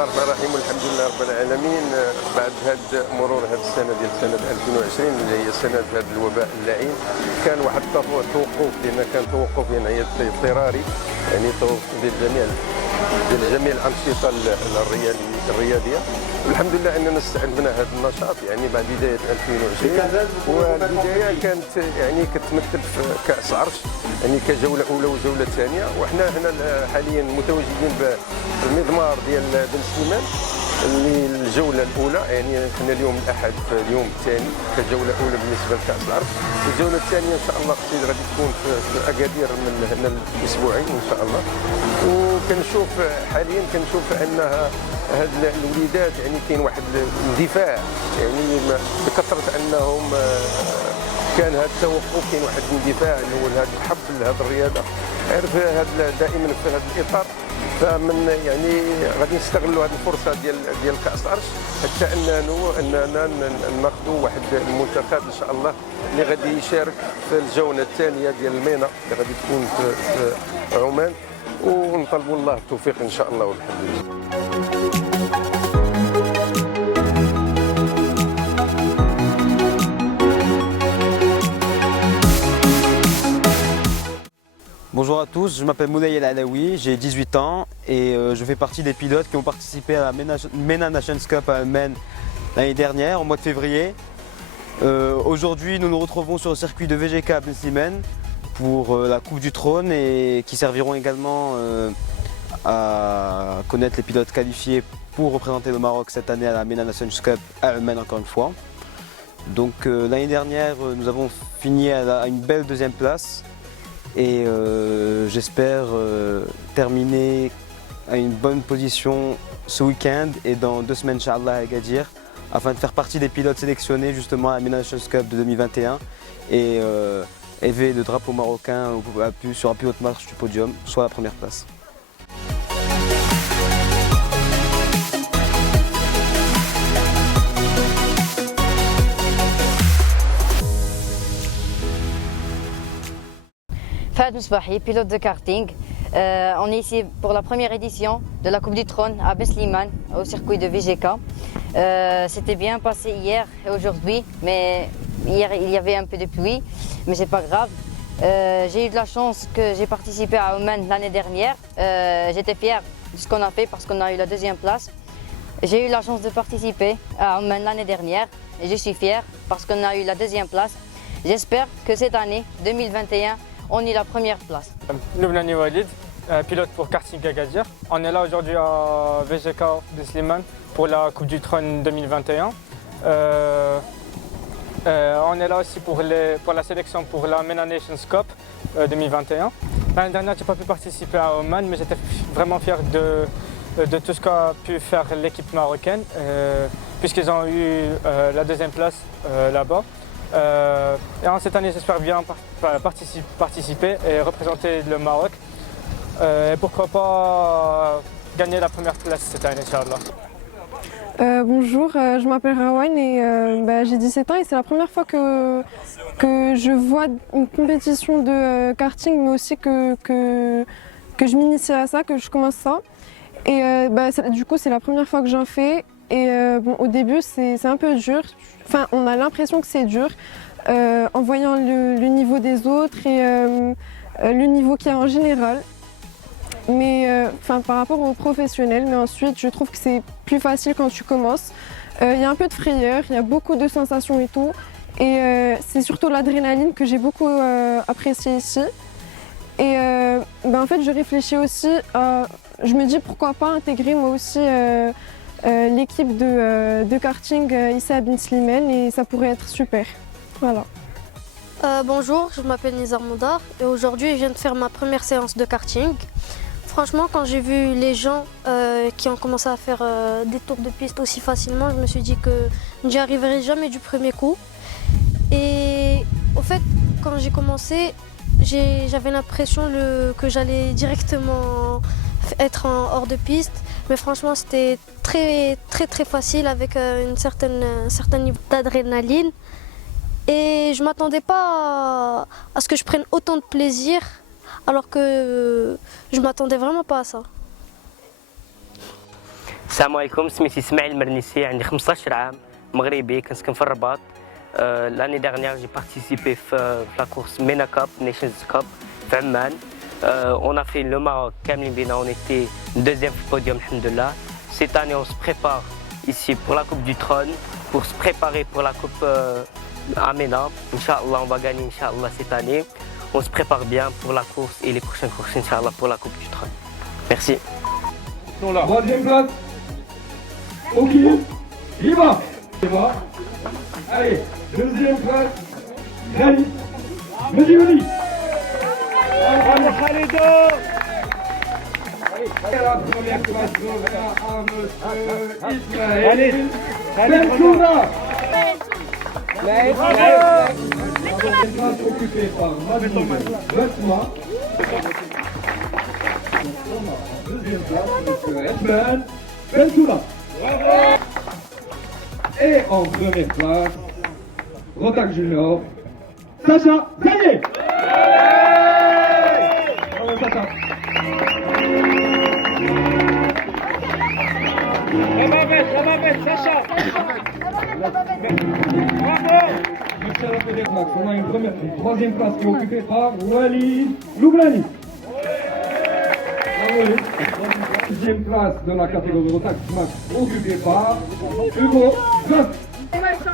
الرحمن الرحيم والحمد لله رب العالمين. بعد مرور هذه السنه ديال سنه 2020 اللي هي سنه هذا الوباء اللعين، كان واحد التوقف، لان كان توقف يعني اضطراري، يعني توقف ديال جميع الانشطه الرياضيه. والحمد لله اننا استعدنا هذا النشاط يعني بعد بدايه 2020، والبدايه كانت يعني كتمثل في كاس عرش يعني كجوله اولى وجوله ثانيه. وحنا هنا حاليا متواجدين بالمضمار ديال بن سليمان اللي الجوله الاولى، يعني حنا اليوم الاحد في اليوم الثاني كجوله اولى بالنسبه لكاس العرش. الجوله الثانيه ان شاء الله غادي تكون في اكادير من هنا الاسبوعين ان شاء الله. وكنشوف حاليا انها هاد الوليدات يعني كاين واحد الاندفاع، يعني بكثره انهم كان هذا التوقف، كاين واحد الاندفاع اللي هو هذا الحب لهذه الرياضه. عرف هذا دائما في هذا الاطار، فمن يعني غادي نستغلوا هذه الفرصه ديال كاس العرش حتى اننا ناخذوا واحد المنتخب ان شاء الله اللي غادي يشارك في الجوله الثانيه ديال المينا اللي غادي تكون في عمان، ونطلبوا الله التوفيق ان شاء الله والحمد لله. Bonjour à tous, je m'appelle Moulay El Alaoui, j'ai 18 ans et je fais partie des pilotes qui ont participé à la MENA Nations Cup à Almen l'année dernière, au mois de février. Aujourd'hui, nous nous retrouvons sur le circuit de VGK à Ben Slimane pour la Coupe du Trône et qui serviront également à connaître les pilotes qualifiés pour représenter le Maroc cette année à la MENA Nations Cup à Almen encore une fois. Donc l'année dernière, nous avons fini à une belle deuxième place et j'espère terminer à une bonne position ce week-end et dans 2 semaines, Inch'Allah, à Agadir, afin de faire partie des pilotes sélectionnés justement à la MENA Nations Cup de 2021 et élever le drapeau marocain sur la plus haute marche du podium, soit la première place. Fahad Mousbahi, pilote de karting. On est ici pour la première édition de la Coupe du Trône à Ben Slimane, au circuit de VGK. C'était bien passé hier et aujourd'hui, mais hier il y avait un peu de pluie, mais c'est pas grave. J'ai eu de la chance que j'ai participé à Oman l'année dernière. J'étais fière de ce qu'on a fait parce qu'on a eu la deuxième place. J'ai eu la chance de participer à Oman l'année dernière et je suis fière parce qu'on a eu la deuxième place. J'espère que cette année, 2021, on est la première place. Loubnani Walid, pilote pour karting Agadir. On est là aujourd'hui à VGK de Slimane pour la Coupe du Trône 2021. On est là aussi pour la sélection pour la MENA Nations Cup 2021. L'année dernière, je n'ai pas pu participer à Oman, mais j'étais vraiment fier de tout ce qu'a pu faire l'équipe marocaine, puisqu'ils ont eu la deuxième place là-bas. Et en cette année, j'espère bien participer et représenter le Maroc. Et pourquoi pas gagner la première place cette année, Inch'Allah. Bonjour, je m'appelle Rawan et j'ai 17 ans et c'est la première fois que je vois une compétition de karting, mais aussi que je m'initie à ça, que je commence ça. Et du coup, c'est la première fois que j'en fais. Et au début, c'est un peu dur. Enfin, on a l'impression que c'est dur en voyant le niveau des autres et le niveau qu'il y a en général. Mais par rapport aux professionnels, mais ensuite, je trouve que c'est plus facile quand tu commences. Il y a un peu de frayeur, il y a beaucoup de sensations et tout. Et c'est surtout l'adrénaline que j'ai beaucoup appréciée ici. Et en fait, je réfléchis aussi je me dis pourquoi pas intégrer moi aussi l'équipe de karting ici à Ben Slimane et ça pourrait être super. Voilà. Bonjour, je m'appelle Nizar Moudar et aujourd'hui je viens de faire ma première séance de karting. Franchement, quand j'ai vu les gens qui ont commencé à faire des tours de piste aussi facilement, je me suis dit que j'y arriverai jamais du premier coup. Et au fait, quand j'ai commencé, j'avais l'impression que j'allais directement être hors de piste. Mais franchement, c'était très facile avec un certain niveau d'adrénaline. Et je ne m'attendais pas à ce que je prenne autant de plaisir, alors que je ne m'attendais vraiment pas à ça. السلام عليكم سميتي اسماعيل المرنيسي عندي 15 عام مغربي كنسكن في الرباط l'année dernière j'ai participé à la course MENA Cup Nations Cup في عمان on a fait le Maroc كاملين بينا on était deuxième podium alhamdoulilah. Cette année on se prépare ici pour la Coupe du Trône pour se préparer pour la Coupe à MENA. Inch'Allah on va gagner Inch'Allah cette année. On se prépare bien pour la course et les prochaines courses Inch'Allah pour la Coupe du Trône. Merci. Troisième place. Ok, il va. Allez, deuxième place. Khalid. Mediouni. Allez, Khalido. La première place à monsieur Ismaël. Allez, Bensouna. La deuxième place occupée par Mademoiselle Besma. Deuxième place, monsieur Edman Bensouna. Et en première place, Rotac Junior, Sacha Zayé. Bravo Sacha. La bavette, Sacha. Bravo. Monsieur le Fédéral Max, on a une troisième place qui est occupée par Walid Loublani. Bravo. Deuxième place de la catégorie Rotax Max occupée par Hugo Graff. Merci.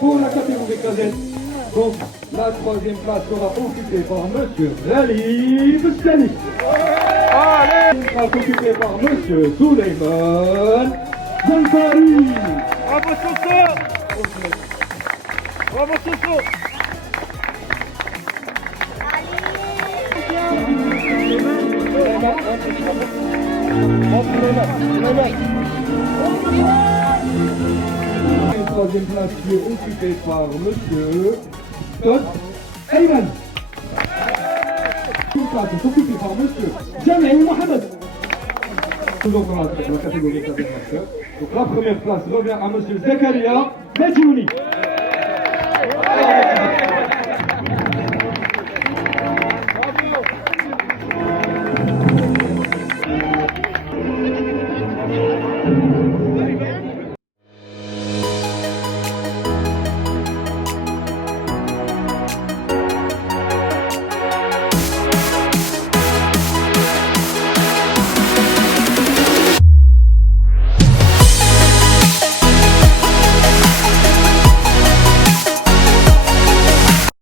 Pour la catégorie cadette, donc la troisième place sera occupée par Monsieur Rally Bustani. Allez! place occupée par Monsieur Souleymane Zanfari. Bravo Soso. Bravo Soso. Une troisième place qui est occupée par Monsieur Todd Ayman. Une place est occupée par Monsieur Jamel Mohamed. Toujours dans la catégorie 4e. Donc la première place revient à Monsieur Zakaria Medjouni.